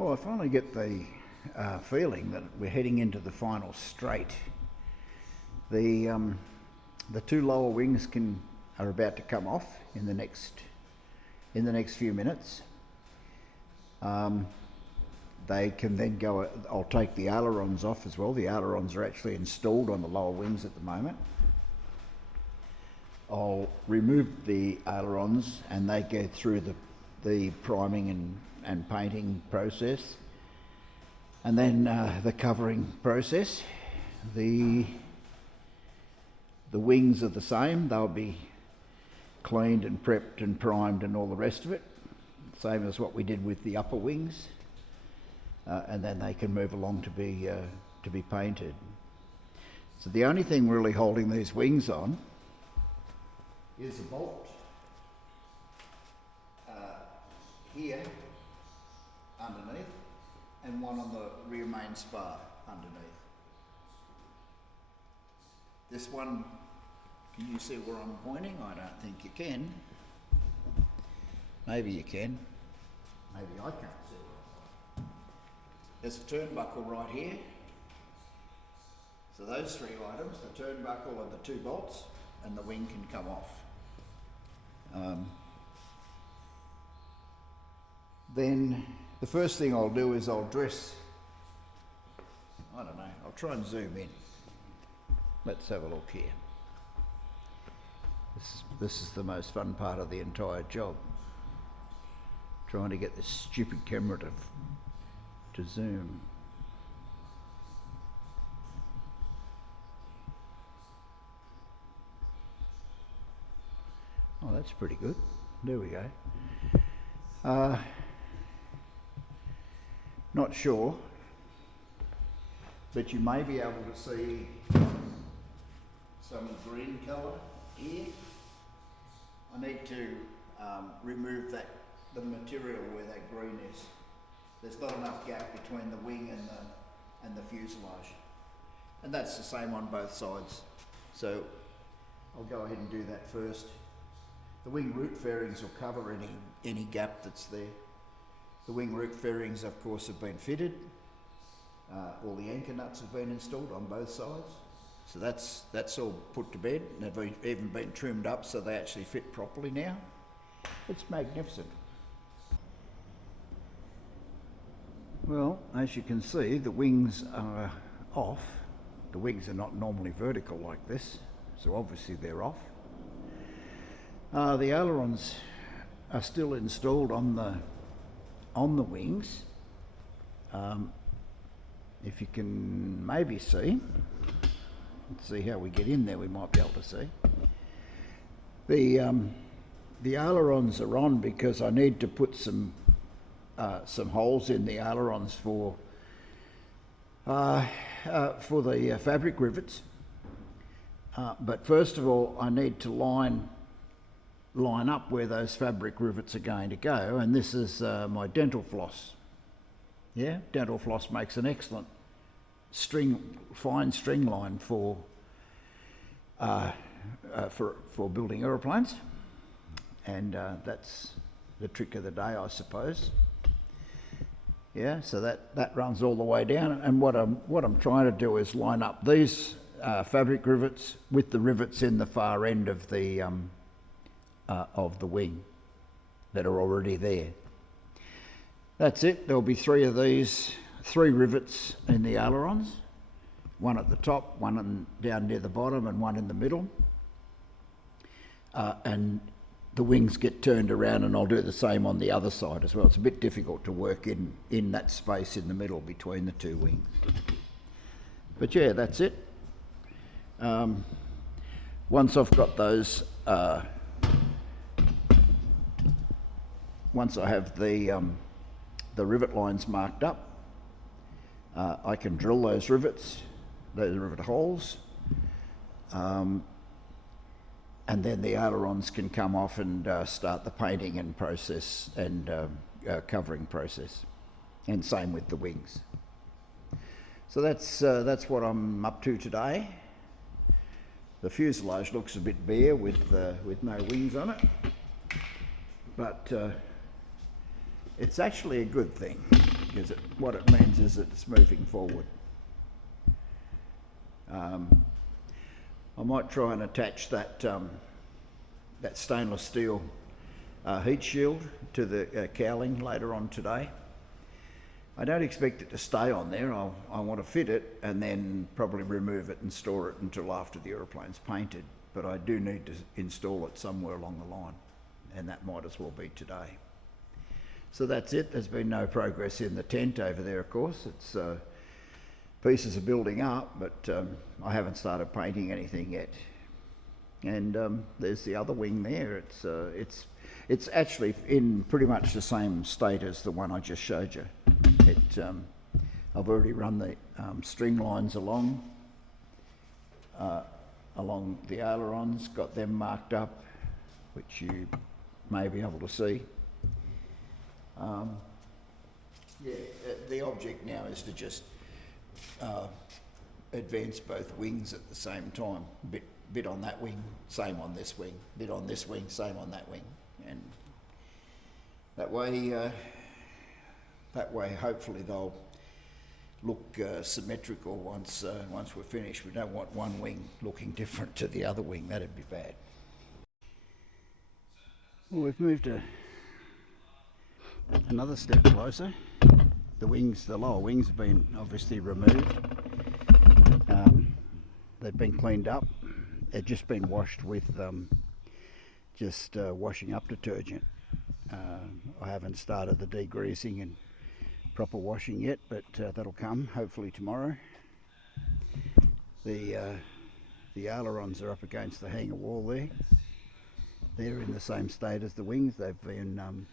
Well, I finally get the feeling that we're heading into the final straight. The two lower wings are about to come off in the next few minutes. They can then go. I'll take the ailerons off as well. The ailerons are actually installed on the lower wings at the moment. I'll remove the ailerons and they go through the priming and painting process, and then the covering process. The wings are the same. They'll be cleaned and prepped and primed and all the rest of it, same as what we did with the upper wings, and then they can move along to be painted. So the only thing really holding these wings on is a bolt here underneath, and one on the rear main spar underneath. This one, can you see where I'm pointing? I don't think you can. Maybe you can. Maybe I can't see where I'm pointing. There's a turnbuckle right here. So those three items, the turnbuckle and the two bolts, and the wing can come off. Then the first thing I'll do is I'll dress, I don't know, I'll try and zoom in. Let's have a look here. This is the most fun part of the entire job. Trying to get this stupid camera to zoom. Oh, that's pretty good. There we go. Not sure, but you may be able to see some green colour here. I need to remove the material where that green is. There's not enough gap between the wing and the fuselage, and that's the same on both sides. So I'll go ahead and do that first. The wing root fairings will cover any gap that's there. The wing root fairings, of course, have been fitted. All the anchor nuts have been installed on both sides. So that's all put to bed, and they've even been trimmed up so they actually fit properly now. It's magnificent. Well, as you can see, the wings are off. The wings are not normally vertical like this, so obviously they're off. The ailerons are still installed on the wings. If you can maybe see, let's see how we get in there, we might be able to see. The ailerons are on because I need to put some holes in the ailerons for the fabric rivets. But first of all, I need to line up where those fabric rivets are going to go, and this is my dental floss. Yeah, dental floss makes an excellent fine string line for building aeroplanes, and that's the trick of the day, I suppose. Yeah, so that runs all the way down, and what I'm trying to do is line up these fabric rivets with the rivets in the far end of the wing that are already there. That's it. There'll be three rivets in the ailerons, one at the top, one down near the bottom, and one in the middle. And the wings get turned around, and I'll do the same on the other side as well. It's a bit difficult to work in that space in the middle between the two wings. But yeah, that's it. Once I've got those, once I have the rivet lines marked up, I can drill those rivet holes, and then the ailerons can come off and start the painting and process and covering process, and same with the wings. So that's what I'm up to today. The fuselage looks a bit bare with no wings on it, but it's actually a good thing. because what it means is that it's moving forward. I might try and attach that that stainless steel heat shield to the cowling later on today. I don't expect it to stay on there. I want to fit it and then probably remove it and store it until after the aeroplane's painted. But I do need to install it somewhere along the line, and that might as well be today. So that's it. There's been no progress in the tent over there, of course. It's pieces are building up, but I haven't started painting anything yet. And there's the other wing there. It's actually in pretty much the same state as the one I just showed you. I've already run the string lines along the ailerons, got them marked up, which you may be able to see. The object now is to just advance both wings at the same time. Bit on that wing, same on this wing. Bit on this wing, same on that wing, and that way hopefully they'll look symmetrical once we're finished. We don't want one wing looking different to the other wing. That'd be bad. Well, we've moved another step closer. The lower wings have been obviously removed. They've been cleaned up. They've just been washed with washing up detergent. I haven't started the degreasing and proper washing yet, but that'll come hopefully tomorrow. The ailerons are up against the hangar wall there. They're in the same state as the wings. They've been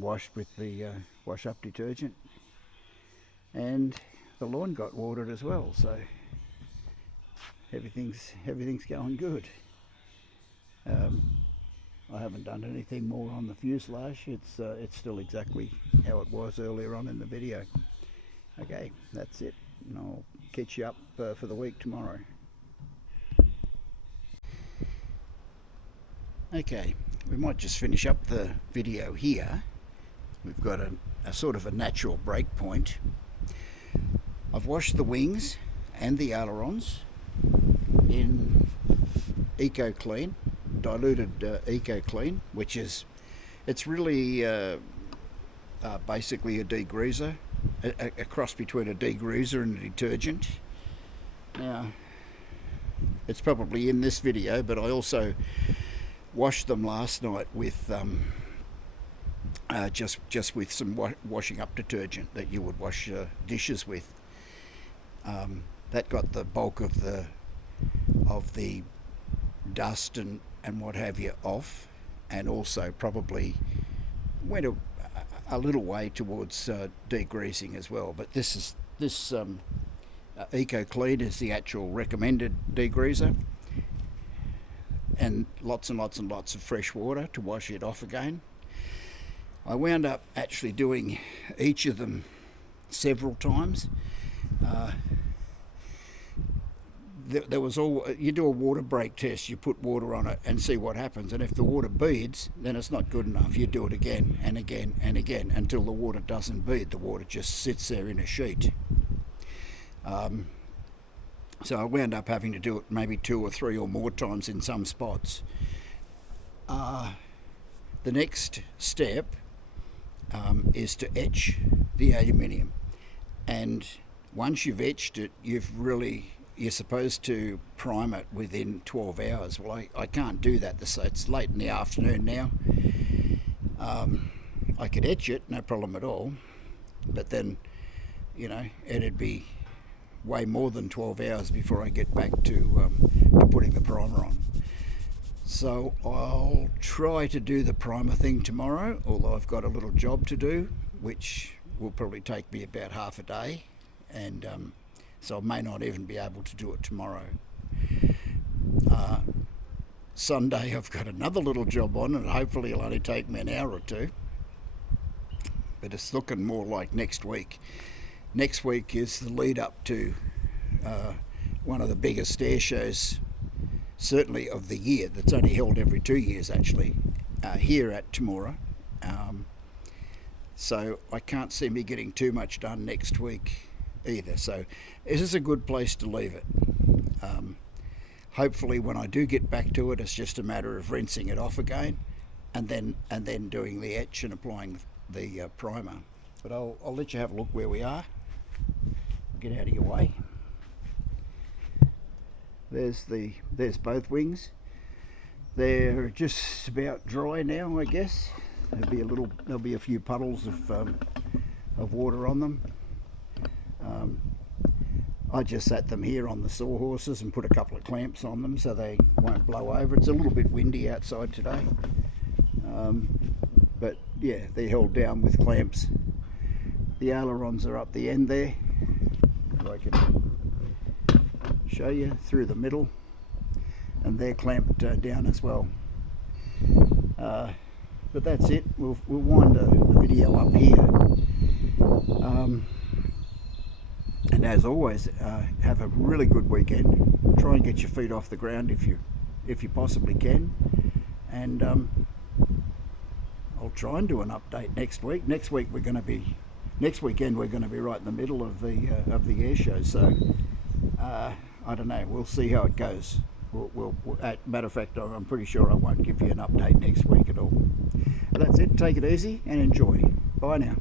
washed with the wash up detergent, and the lawn got watered as well, so everything's going good. I haven't done anything more on the fuselage. It's still exactly how it was earlier on in the video. Okay, that's it, and I'll catch you up for the week tomorrow. Okay, we might just finish up the video here. We've got a sort of a natural break point. I've washed the wings and the ailerons in Eco Clean, diluted Eco Clean, it's really basically a degreaser, a cross between a degreaser and a detergent. Now, it's probably in this video, but I also washed them last night with just with some washing up detergent that you would wash dishes with. That got the bulk of the dust and what have you off, and also probably went a little way towards degreasing as well. But this Eco Clean is the actual recommended degreaser, and lots and lots and lots of fresh water to wash it off again. I wound up actually doing each of them several times. There was you do a water break test, you put water on it and see what happens, and if the water beads, then it's not good enough. You do it again and again and again until the water doesn't bead. The water just sits there in a sheet. So I wound up having to do it maybe 2 or 3 or more times in some spots. The next step is to etch the aluminium, and once you've etched it, you're supposed to prime it within 12 hours. Well, I can't do that. It's late in the afternoon now. I could etch it, no problem at all, but then, it'd be way more than 12 hours before I get back to putting the primer on. So I'll try to do the primer thing tomorrow, although I've got a little job to do, which will probably take me about half a day, and so I may not even be able to do it tomorrow. Sunday I've got another little job on, and hopefully it'll only take me an hour or two, but it's looking more like next week. Next week is the lead up to one of the biggest air shows, certainly of the year, that's only held every 2 years actually, here at Temora. So I can't see me getting too much done next week either. So this is a good place to leave it. Hopefully when I do get back to it, it's just a matter of rinsing it off again and then doing the etch and applying the primer. But I'll let you have a look where we are. I'll get out of your way. There's both wings. They're just about dry now, I guess. There'll be a few puddles of water on them. I just sat them here on the sawhorses and put a couple of clamps on them so they won't blow over. It's a little bit windy outside today, but yeah, they're held down with clamps. The ailerons are up the end there. I can show you through the middle, and they're clamped down as well. But that's it. We'll wind the video up here. And as always, have a really good weekend. Try and get your feet off the ground if you possibly can. And I'll try and do an update next week. Next weekend we're going to be right in the middle of the air show. So I don't know. We'll see how it goes. Matter of fact, I'm pretty sure I won't give you an update next week at all. That's it. Take it easy and enjoy. Bye now.